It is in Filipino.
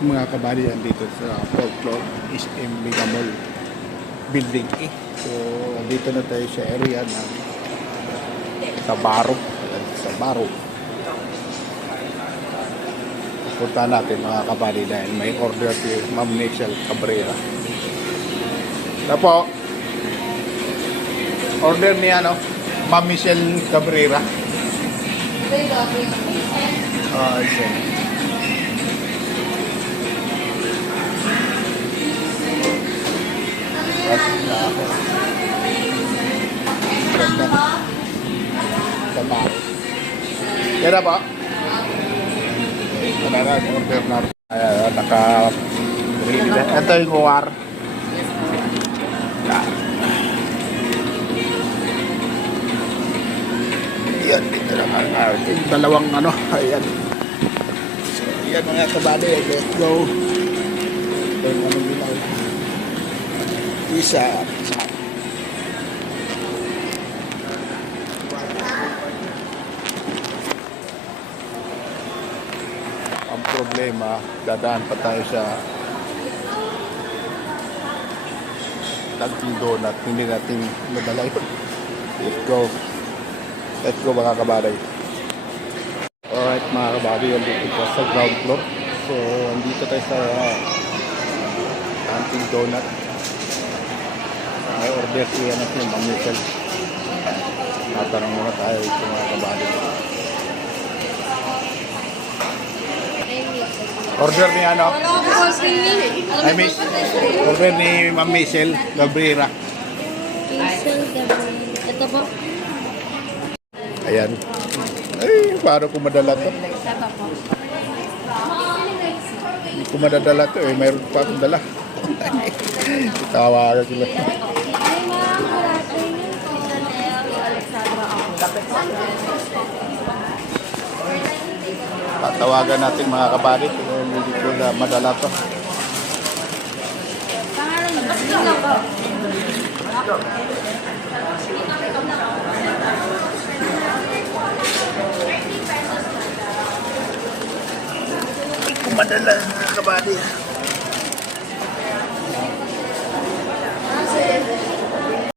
mga kabady dito sa 4th floor is Mega Mall Building A. So dito na tayo sa area ng Sabaro. Sabaro. Punta natin mga kabady dahil may order si Ma'am Michelle Cabrera. Ito po, order ni Ma'am Michelle Cabrera. I see. Sabaro. Kaya na po? Order na. Ito yung UR. Ayan, dito lang. Dalawang ayan. So, ayan mga kabady. Let's go. Ito yung bilaw. Isa. Ang problema, dadaan pa tayo sa Dunkin' Donut. Hindi natin madala yun. Let's go. Let's go mga kabaday. Alright mga kabaday, andito po sa ground floor. So, andito tayo sa Dunkin' Donut. May order siya na si Ma'am Michelle. Tatanong muna tayo ito mga kabaday. Order ni I miss. Order ni Ma'am Michelle Cabrera. Ito po. Ayan. Ay, paano ko madala to? Hindi ko madadala to eh. Mayroon pa akong dala. Tawagan sila. Patawagan natin mga kabady. Hindi ko na madala to. Madala mga kabady.